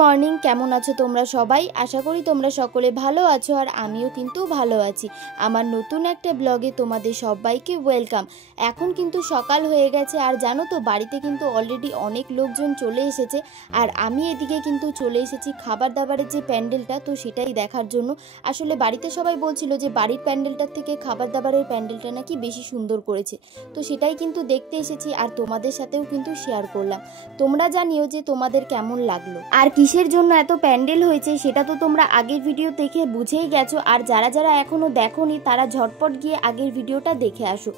Morning, কেমন আছো তোমরা সবাই? আশা করি তোমরা সকলে ভালো আছো আর আমিও কিন্তু ভালো আছি। আমার নতুন একটা ব্লগে তোমাদের সবাইকে ওয়েলকাম। এখন কিন্তু সকাল হয়ে গেছে আর জানো তো বাড়িতে কিন্তু অলরেডি অনেক লোকজন চলে এসেছে আর আমি এদিকে কিন্তু চলে এসেছি খাবার দাবারের যে প্যান্ডেলটা, তো সেটাই দেখার জন্য। আসলে বাড়িতে সবাই বলছিল যে বাড়ির প্যান্ডেলটার থেকে খাবার দাবারের প্যান্ডেলটা নাকি বেশি সুন্দর করেছে, তো সেটাই কিন্তু দেখতে এসেছি আর তোমাদের সাথেও কিন্তু শেয়ার করলাম। তোমরা জানিও যে তোমাদের কেমন লাগলো আর কিসের জন্য এত প্যান্ডেল হয়েছে সেটা তো তোমরা আগের ভিডিও দেখে বুঝেই গেছো। আর যারা যারা এখনো দেখোনি তারা ঝটপট গিয়ে আগের ভিডিওটা দেখে আসো।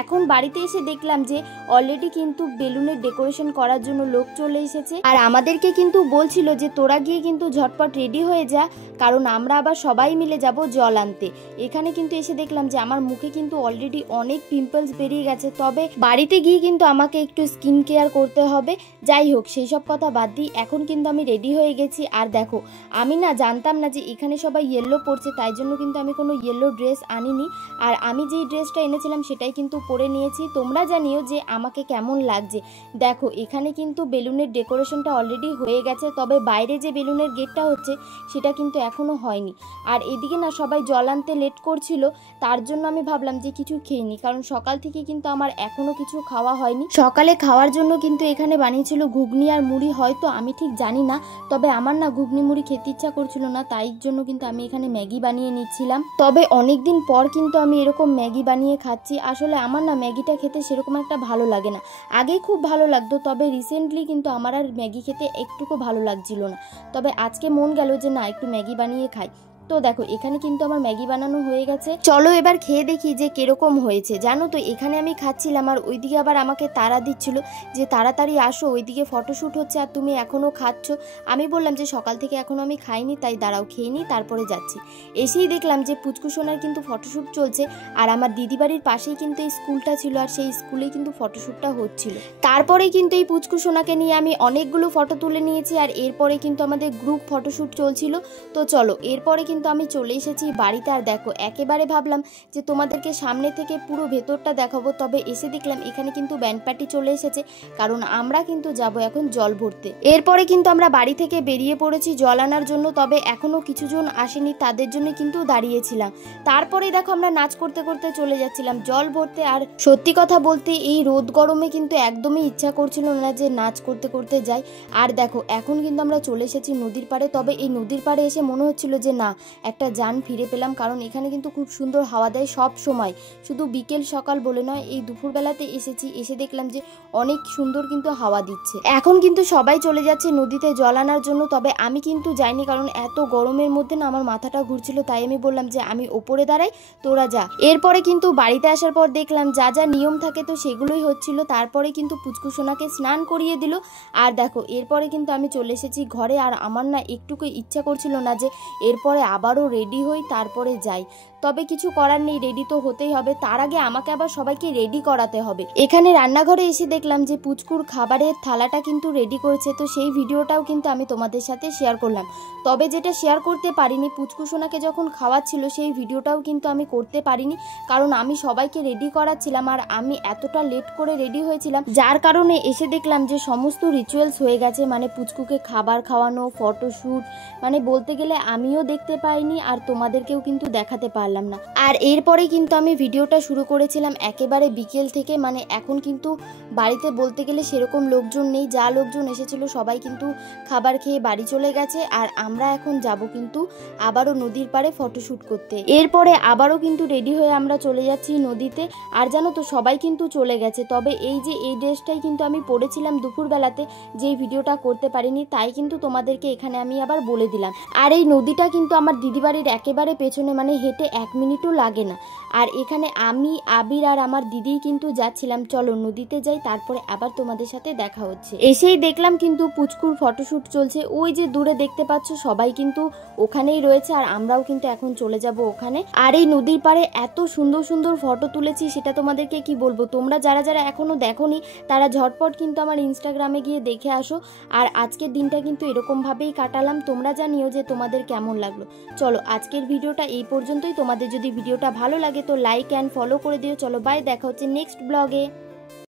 এখন বাড়িতে এসে দেখলাম যে অলরেডি কিন্তু বেলুনের ডেকোরেশন করার জন্য লোক চলে এসেছে আর আমাদেরকে কিন্তু বলছিল যে তোরা গিয়ে কিন্তু ঝটপট রেডি হয়ে যা, কারণ আমরা আবার সবাই মিলে যাব জল আনতে। এখানে কিন্তু এসে দেখলাম যে আমার মুখে কিন্তু অলরেডি অনেক পিম্পলস বেরিয়ে গেছে, তবে বাড়িতে গিয়ে কিন্তু আমাকে একটু স্কিন কেয়ার করতে হবে। যাই হোক, সেই সব কথা বাদ দিই, এখন কিন্তু আমি রেডি হয়ে গেছি। আর দেখো, আমি না জানতাম না যে এখানে সবাই ইয়েলো পরছে, তাই জন্য কিন্তু আমি কোনো ইয়েলো ড্রেস আনিনি আর আমি যেই ড্রেসটা এনেছিলাম সেটাই কিন্তু পরে নিয়েছি। তোমরা জানিও যে আমাকে কেমন লাগছে। দেখো, এখানে কিন্তু বেলুনের ডেকোরেশনটা অলরেডি হয়ে গেছে, তবে বাইরে যে বেলুনের গেটটা হচ্ছে সেটা কিন্তু এখনো হয়নি। আর এদিকে না সবাই জল আনতে লেট করছিল, তার জন্য আমি ভাবলাম যে কিছু খেয়ে নিই, কারণ সকাল থেকে কিন্তু আমার এখনো কিছু খাওয়া হয়নি। সকালে খাওয়ার জন্য কিন্তু এখানে বানিয়েছিল ঘুগনি আর মুড়ি, হয়তো আমি ঠিক জানি না, তবে আমার না ঘুগনি মুড়ি খেতে ইচ্ছা করছিল না, তাই জন্য কিন্তু আমি এখানে ম্যাগি বানিয়ে নিচ্ছিলাম। তবে অনেকদিন পর কিন্তু আমি এরকম ম্যাগি বানিয়ে খাচ্ছি। আসলে আমার না ম্যাগিটা খেতে সেরকম একটা ভালো লাগে না, আগে খুব ভালো লাগতো, তবে রিসেন্টলি কিন্তু আমার আর ম্যাগি খেতে একটুকু ভালো লাগছিল না। তবে আজকে মন গেল যে না, একটু ম্যাগি বানিয়ে খাই। তো দেখো, এখানে কিন্তু আমার ম্যাগি বানানো হয়ে গেছে। চলো এবার খেয়ে দেখি যে কিরকম হয়েছে। জানো তো, এখানে আমি খাচ্ছিলাম আর ওইদিকে আবার আমাকে তাড়া দিচ্ছিল যে তাড়াতাড়ি আসো, ওইদিকে ফটোশ্যুট হচ্ছে আর তুমি এখনো খাচ্ছ। আমি বললাম যে সকাল থেকে এখনো আমি খাইনি, তাই দাঁড়াও খেয়ে নিই, তারপরে যাচ্ছি। এসেই দেখলাম যে পুচকু সোনার কিন্তু ফটোশ্যুট চলছে আর আমার দিদি বাড়ির পাশেই কিন্তু এই স্কুলটা ছিল আর সেই স্কুলেই কিন্তু ফটোশ্যুটটা হচ্ছিল। তারপরে কিন্তু এই পুচকু সোনাকে নিয়ে আমি অনেকগুলো ফটো তুলে নিয়েছি আর এরপরে কিন্তু আমাদের গ্রুপ ফটোশ্যুট চলছিল। তো চলো, এরপরে কিন্তু আমি চলে এসেছি বাড়িতে। আর দেখো, একেবারে ভাবলাম যে তোমাদেরকে সামনে থেকে পুরো ভেতরটা দেখাবো, তবে এসে দেখলাম এখানে কিন্তু ব্যান্ড পার্টি চলে এসেছে, কারণ আমরা কিন্তু যাব এখন জল ভরতে। এরপরে কিন্তু আমরা বাড়ি থেকে বেরিয়ে পড়েছি জল আনার জন্য, তবে এখনো কিছুজন আসেনি, তাদের জন্য কিন্তু দাঁড়িয়েছিলাম। তারপরে দেখো, আমরা নাচ করতে করতে চলে যাচ্ছিলাম জল ভরতে। আর সত্যি কথা বলতে এই রোদ গরমে কিন্তু একদমই ইচ্ছা করছিল না যে নাচ করতে করতে যাই। আর দেখো, এখন কিন্তু আমরা চলে এসেছি নদীর পাড়ে, তবে এই নদীর পাড়ে এসে মনে হচ্ছিল যে না, একটা জান ফিরে পেলাম, কারণ এখানে কিন্তু খুব সুন্দর হাওয়া দেয় সব সময়, শুধু বিকেল সকাল বলে নয়, এই দুপুরবেলাতে এসেছি, এসে দেখলাম যে অনেক সুন্দর কিন্তু হাওয়া দিচ্ছে। এখন কিন্তু সবাই চলে যাচ্ছে নদীতে জল আনার জন্য, তবে আমি কিন্তু যাইনি, কারণ এত গরমের মধ্যে না আমার মাথাটা ঘুরছিল, তাই আমি বললাম যে আমি ওপরে দাঁড়াই, তোরা যা। এরপরে কিন্তু বাড়িতে আসার পর দেখলাম যা যা নিয়ম থাকে তো সেগুলোই হচ্ছিল। তারপরে কিন্তু পুচকু সোনাকে স্নান করিয়ে দিল। আর দেখো, এরপরে কিন্তু আমি চলে এসেছি ঘরে আর আমার না একটুকু ইচ্ছা করছিল না যে এরপরে আবারও রেডি হই তারপরে যাই, তবে কিছু করার নেই, রেডি তো হতেই হবে। তার আগে আমাকে আবার সবাইকে রেডি করাতে হবে। এখানে রান্নাঘরে এসে দেখলাম যে পুচকুর খাবারের থালাটা কিন্তু রেডি করেছে, তো সেই ভিডিওটাও কিন্তু আমি তোমাদের সাথে শেয়ার করলাম। তবে যেটা শেয়ার করতে পারিনি, পুচকু সোনাকে যখন খাওয়াচ্ছিল সেই ভিডিওটাও কিন্তু আমি করতে পারিনি, কারণ আমি সবাইকে রেডি করাচ্ছিলাম আর আমি এতটা লেট করে রেডি হয়েছিলাম, যার কারণে এসে দেখলাম যে সমস্ত রিচুয়ালস হয়ে গেছে, মানে পুচকুকে খাবার খাওয়ানো, ফটোশ্যুট, মানে বলতে গেলে আমিও দেখতে পাইনি আর তোমাদেরকেও কিন্তু দেখাতে পারলাম না। আর এরপরে কিন্তু আমি ভিডিওটা শুরু করেছিলাম একেবারে বিকেল থেকে, মানে এখন কিন্তু বাড়িতে বলতে গেলে সেরকম লোকজন নেই, যা লোকজন এসেছিল সবাই কিন্তু খাবার খেয়ে বাড়ি চলে গেছে। আর আমরা এখন যাব কিন্তু আবারও নদীর পাড়ে ফটোশ্যুট করতে। এরপরে আবারও কিন্তু রেডি হয়ে আমরা চলে যাচ্ছি নদীতে। আর জানো তো, সবাই কিন্তু চলে গেছে, তবে এই যে এই ড্রেসটাই কিন্তু আমি পরেছিলাম দুপুরবেলাতে, যেই ভিডিওটা করতে পারিনি, তাই কিন্তু তোমাদেরকে এখানে আমি আবার বলে দিলাম। আর এই নদীটা কিন্তু আমার দিদি বাড়ির একেবারে পেছনে, মানে হেঁটে 1 মিনিটও লাগে না। আর এখানে আমি, আবির আর আমার দিদি কিন্তু যাচ্ছিলাম। চলো নদীতে যাই, তারপরে আবার তোমাদের সাথে দেখা হচ্ছে। এসেই দেখলাম কিন্তু পুচকুর ফটোশ্যুট চলছে, ওই যে দূরে দেখতে পাচ্ছ সবাই কিন্তু ওখানেই রয়েছে আর আমরাও কিন্তু এখন চলে যাব ওখানে। আর এই নদীর পাড়ে এত সুন্দর সুন্দর ফটো তুলেছি, সেটা তোমাদেরকে কি বলবো। তোমরা যারা যারা এখনো দেখোনি তারা ঝটপট কিন্তু আমার ইনস্টাগ্রামে গিয়ে দেখে আসো। আর আজকের দিনটা কিন্তু এরকম ভাবেই কাটালাম। তোমরা জানিও যে তোমাদের কেমন লাগলো। চলো, আজকের ভিডিওটা এই পর্যন্তই। তোমাদের যদি ভিডিওটা ভালো লাগে তো লাইক অ্যান্ড ফলো করে দিও। চলো বাই, দেখা হচ্ছে নেক্সট ব্লগে।